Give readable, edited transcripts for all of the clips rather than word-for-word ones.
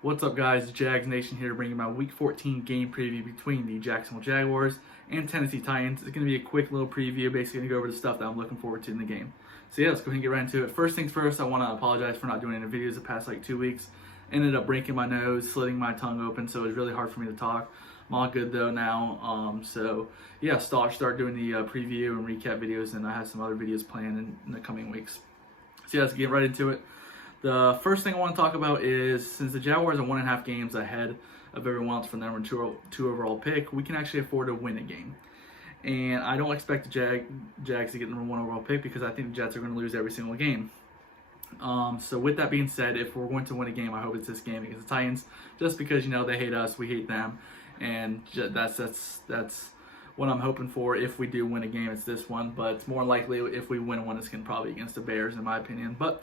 What's up, guys? Jags Nation here, bringing my Week 14 game preview between the Jacksonville Jaguars and Tennessee Titans. It's going to be a quick little preview, basically going to go over the stuff that I'm looking forward to in the game. So yeah, let's go ahead and get right into it. First things first, I want to apologize for not doing any videos the past 2 weeks. Ended up breaking my nose, slitting my tongue open, so it was really hard for me to talk. I'm all good though now. So yeah, start doing the preview and recap videos, and I have some other videos planned in the coming weeks. So yeah, let's get right into it. The first thing I want to talk about is, since the Jaguars are 1.5 games ahead of everyone else for the number two overall pick, we can actually afford to win a game. And I don't expect the Jags to get the number 1 overall pick, because I think the Jets are going to lose every single game. So with that being said, if we're going to win a game, I hope it's this game against the Titans, just because, you know, they hate us, we hate them, and that's what I'm hoping for. If we do win a game, it's this one, but it's more likely if we win one, it's going to probably against the Bears, in my opinion. But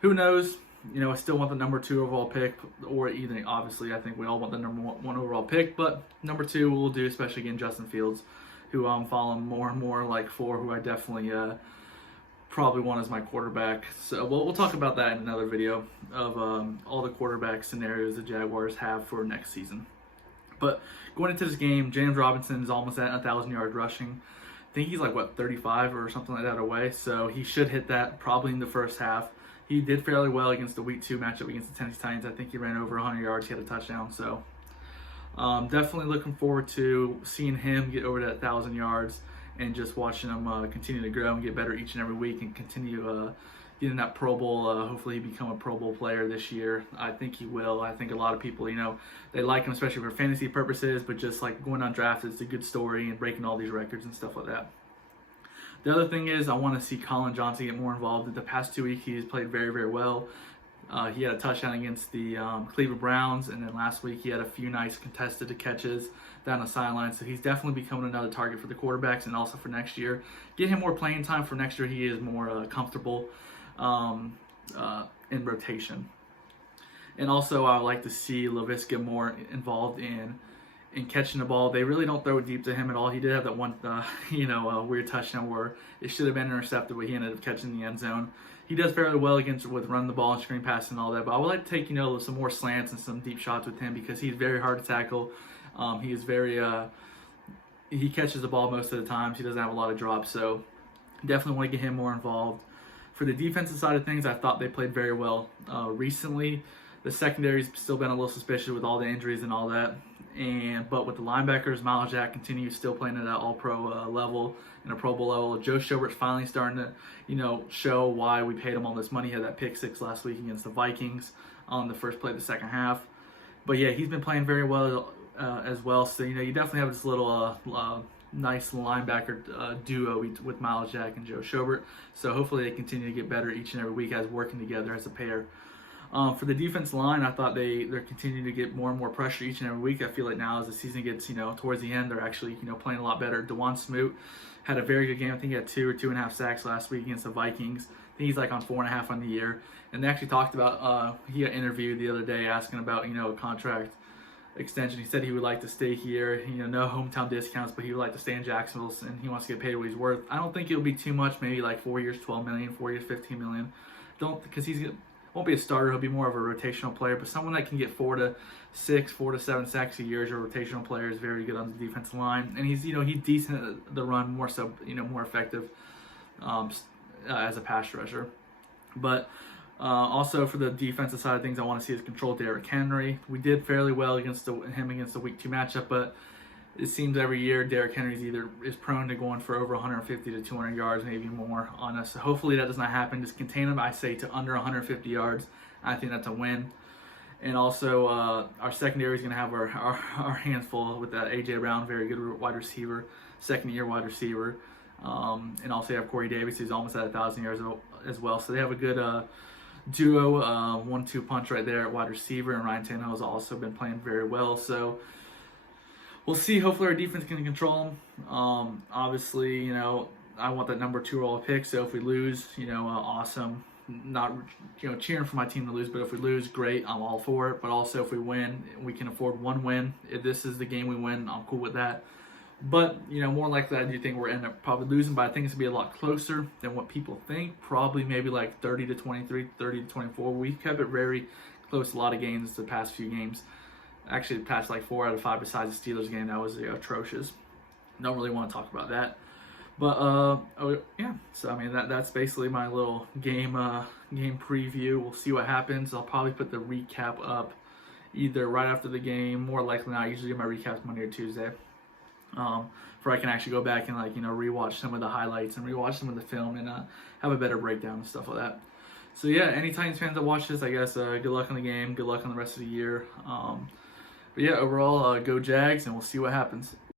who knows? You know, I still want the number 2 overall pick, or either, obviously, I think we all want the number 1 overall pick, but number 2 we'll do, especially against Justin Fields, who I'm following more and more for, who I definitely probably want as my quarterback. So we'll talk about that in another video of all the quarterback scenarios the Jaguars have for next season. But going into this game, James Robinson is almost at 1,000 yards rushing. I think he's 35 or something like that away, so he should hit that probably in the first half. He did fairly well against the Week 2 matchup against the Tennessee Titans. I think he ran over 100 yards. He had a touchdown. So definitely looking forward to seeing him get over that 1,000 yards and just watching him continue to grow and get better each and every week and continue getting that Pro Bowl. Hopefully he become a Pro Bowl player this year. I think he will. I think a lot of people, you know, they like him, especially for fantasy purposes, but just going undrafted, it's a good story, and breaking all these records and stuff like that. The other thing is, I want to see Colin Johnson get more involved. The past 2 weeks, he's played very, very well. He had a touchdown against the Cleveland Browns, and then last week he had a few nice contested catches down the sideline. So he's definitely becoming another target for the quarterbacks, and also for next year. Get him more playing time for next year. He is more comfortable in rotation. And also, I would like to see Laviska more involved in catching the ball. They really don't throw it deep to him at all. He did have that one, weird touchdown where it should have been intercepted, but he ended up catching the end zone. He does fairly well with running the ball and screen passing and all that, but I would like to take, some more slants and some deep shots with him, because he's very hard to tackle. He is very, he catches the ball most of the times. He doesn't have a lot of drops, so definitely want to get him more involved. For the defensive side of things, I thought they played very well recently. The secondary's still been a little suspicious with all the injuries and all that. But with the linebackers, Miles Jack continues still playing at that All-Pro level and a Pro Bowl level. Joe Schobert's finally starting to, show why we paid him all this money. He had that pick 6 last week against the Vikings on the first play of the second half. But yeah, he's been playing very well as well. So, you definitely have this little nice linebacker duo with Miles Jack and Joe Schobert. So hopefully they continue to get better each and every week as working together as a pair. For the defense line, I thought they're continuing to get more and more pressure each and every week. I feel like now as the season gets, towards the end, they're actually, playing a lot better. DeJuan Smoot had a very good game. I think he had 2 or 2.5 sacks last week against the Vikings. I think he's on 4.5 on the year. And they actually talked about, he got interviewed the other day asking about, a contract extension. He said he would like to stay here, no hometown discounts, but he would like to stay in Jacksonville, and he wants to get paid what he's worth. I don't think it'll be too much, maybe 4 years, $12 million, 4 years, $15 million. Because won't be a starter. He'll be more of a rotational player, but someone that can get 4 to 7 sacks a year as a rotational player is very good on the defensive line. And he's decent at the run, more so, more effective as a pass rusher. But also for the defensive side of things, I want to see is control Derrick Henry. We did fairly well against the Week 2 matchup, but it seems every year Derrick Henry is prone to going for over 150 to 200 yards, maybe more on us. So hopefully that does not happen. Just contain him, I say, to under 150 yards. I think that's a win. And also, our secondary is going to have our hands full with that A.J. Brown, very good wide receiver, second-year wide receiver. And also you have Corey Davis, who's almost at 1,000 yards as well. So they have a good duo, 1-2 punch right there at wide receiver. And Ryan Tannehill has also been playing very well. So we'll see. Hopefully our defense can control them. Obviously, I want that number 2 overall pick. So if we lose, awesome. Not, cheering for my team to lose, but if we lose, great. I'm all for it. But also if we win, we can afford 1 win. If this is the game we win, I'm cool with that. But, more likely I do think we're end up probably losing, but I think it's going to be a lot closer than what people think. Probably maybe 30 to 23, 30 to 24. We kept it very close a lot of games the past few games. Actually, the past like 4 out of 5 besides the Steelers game that was atrocious. Don't really want to talk about that. But yeah, so I mean that's basically my little game preview. We'll see what happens. I'll probably put the recap up either right after the game, more likely not. I usually do my recaps Monday or Tuesday, where I can actually go back and rewatch some of the highlights and rewatch some of the film and have a better breakdown and stuff like that. So yeah, any Titans fans that watch this, I guess good luck on the game, good luck on the rest of the year. But yeah, overall, go Jags, and we'll see what happens.